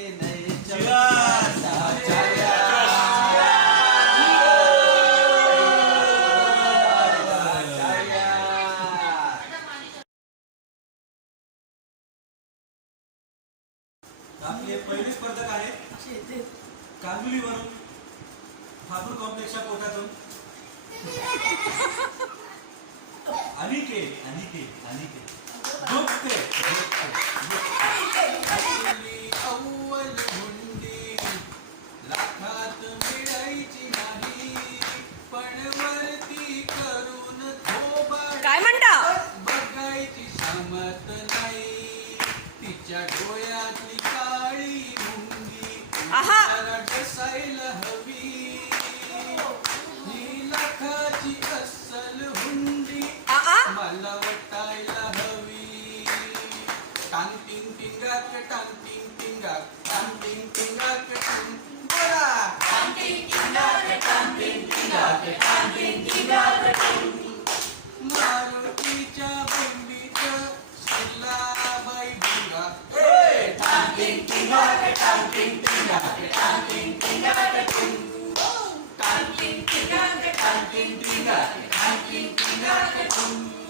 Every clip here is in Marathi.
Amen. तिच्या डोळ्यातली काळी मुंगी हवी. ही लाखाची अस्सल मला वटायला हवी. टांग टिंग टिंगाक टांग टिंग टिंगाक टांग टिंग Thank you.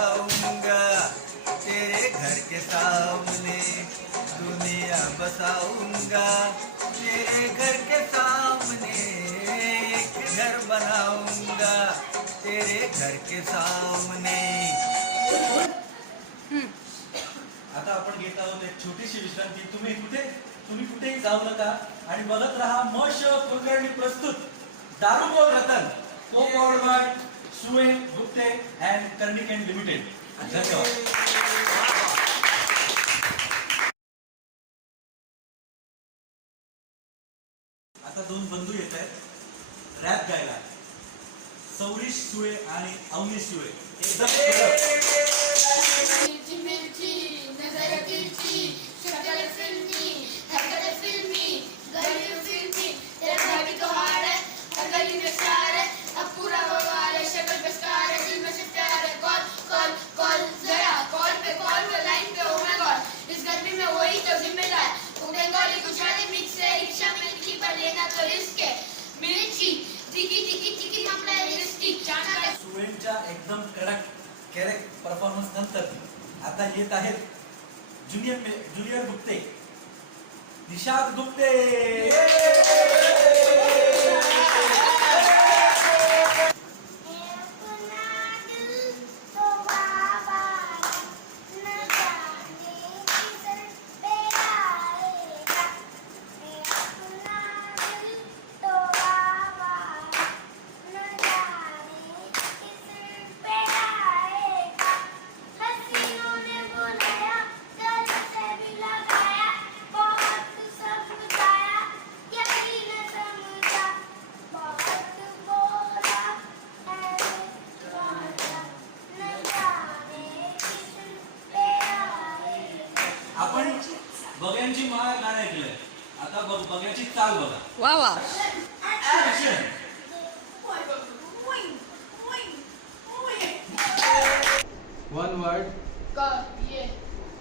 जाऊंगा। तेरे घर के सामने दुनिया बसाऊंगा। तेरे घर के सामने एक घर बनाऊंगा। तेरे घर के सामने। आता आपण घेत आहोत एक छोटीशी विश्रांती. तुम्ही कुठे? तुम्ही कुठेही जाऊ नका आणि बघत राहा म श कुलकर्णी प्रस्तुत दारुगोल रतन कोण सुए Gupte and Karnik and limited धन्यवाद. आता दोन बंधू येत आहेत. रॅप गायला. सौरीश सुळे आणि अवनी सुळे एकदम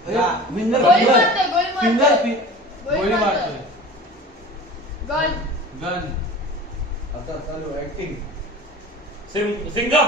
विंगर गोळी मारतोय, गोळी मारतोय. गन. गन. आता चालू ऍक्टिंग सिंगम.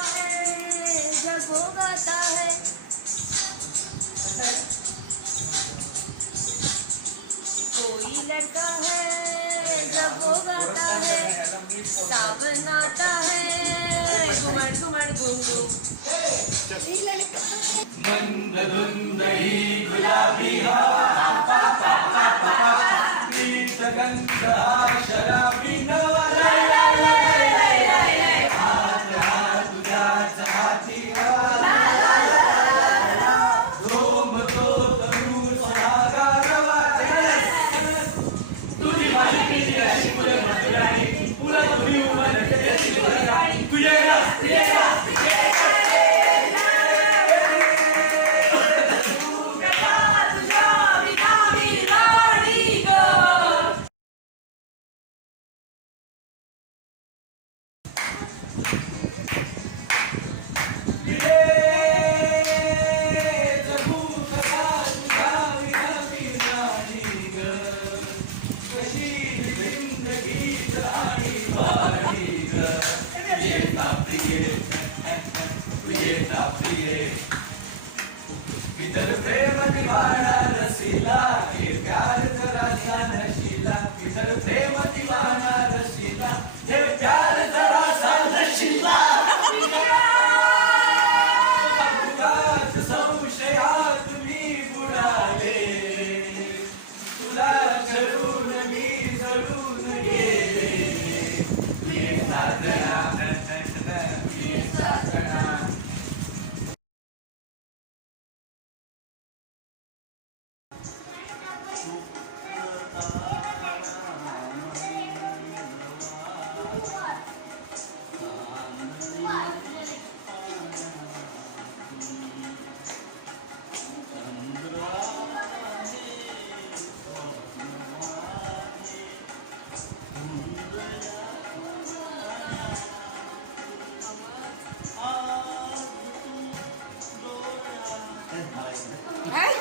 धुंद धुंद ही गुलाबी हवा नीच गंध शराबी नवा হ্যাঁ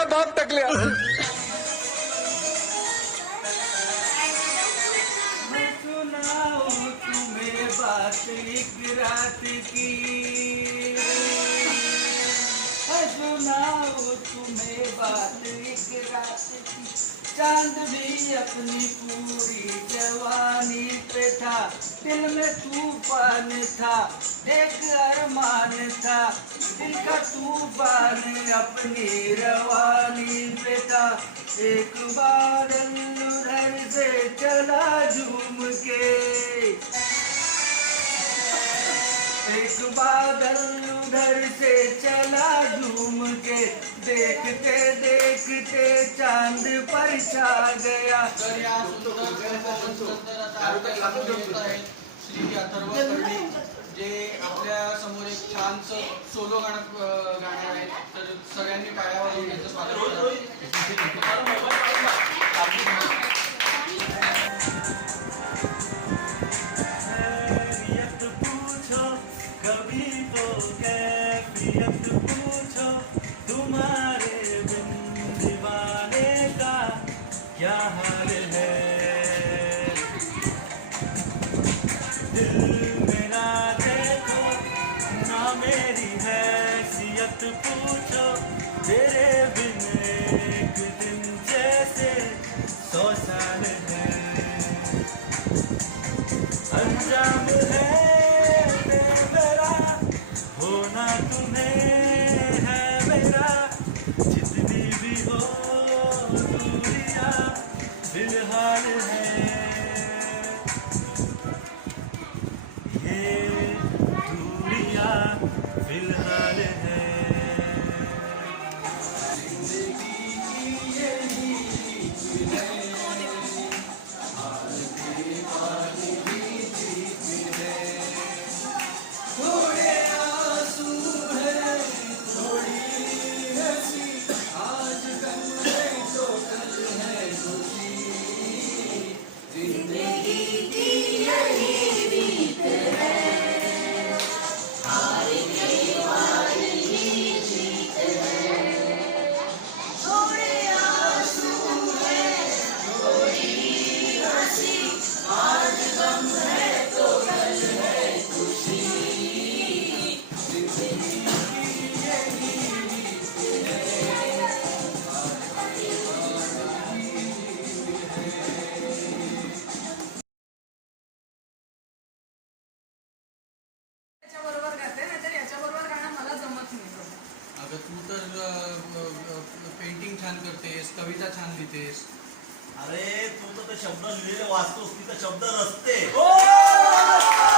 मेरा बाप तक लिया। रात की तुम्हें बात रात की चाँद भी अपनी पूरी जवानी पे था, दिल में तूफ़ान था, देख अरमान था इसका बार अपनी रवानी बेटा एक बार अंदर से चला झूम के एक बादल उधर से चला झूम के देखते देखते चाँद पर छा गया श्री अथर्व जे आपल्यासमोर एक छानसं सोलो गाणं गाणार आहे. तर सगळ्यांनी टाळ्यावर स्वागत Serei छान करतेस कविता छान लिहितेस. अरे तू तर ते शब्द लिहिलेले वाचतोस तिथं शब्द रचते हो!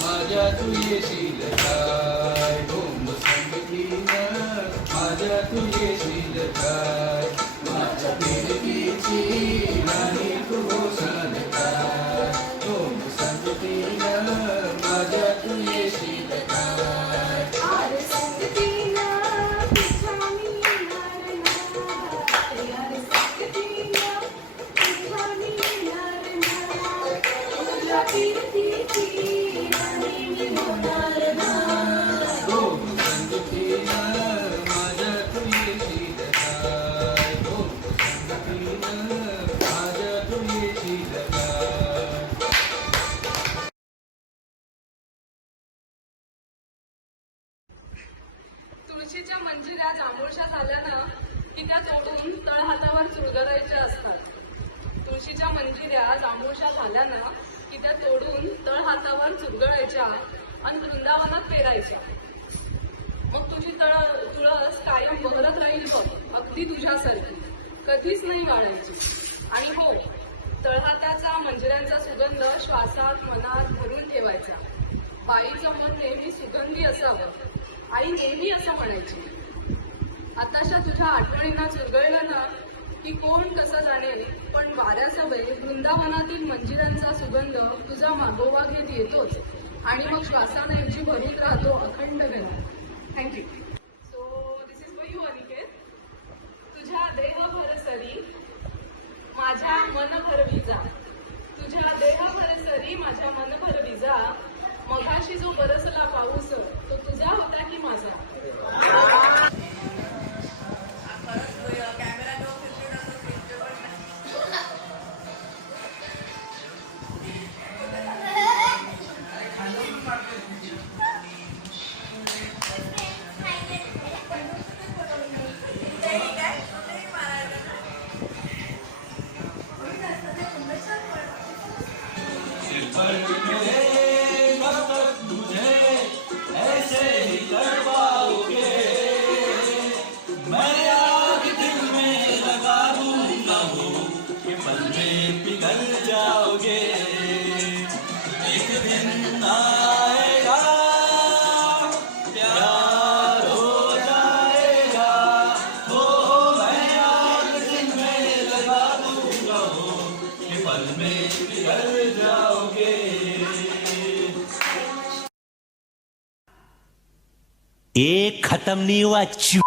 माझ्या तू तुळशीच्या मंजिऱ्या जांभूळशा झाल्या ना की त्या तोडून तळहातावर चुरगरायच्या असतात. तुळशीच्या मंजिऱ्या जांभूळशा झाल्या ना की त्या तोडून तळहातावर चुरगळायच्या आणि वृंदावनात पेरायच्या. मग तुझी तळ तुळस कायम बहरत राहील बघ अगदी तुझ्यासारखी. कधीच नाही वाढायची आणि हो तळहाताचा मंजिऱ्यांचा सुगंध श्वासात मनात भरून ठेवायचा. बाईचं मन नेहमी सुगंधी असावं. आई नेहमी असं म्हणायची. आताशा तुझ्या आठवणींना चुरगळलं ना की कोण कसं जाणेल पण वाऱ्याचा वेळ वृंदावनातील मंजिरांचा सुगंध तुझा मागोवा घेत येतोच. आणि मग श्वासाने यांची भरीत राहतो अखंड घरात thank you so this is for you Aniket तुझ्या देह भरसरी माझ्या मन भरविजा तुझ्या देह भरसरी माझ्या मन भरविजा मघाशी जो बरसला पाऊस तो तुझा होता की माझा? एक खत्म नहीं हुआ चू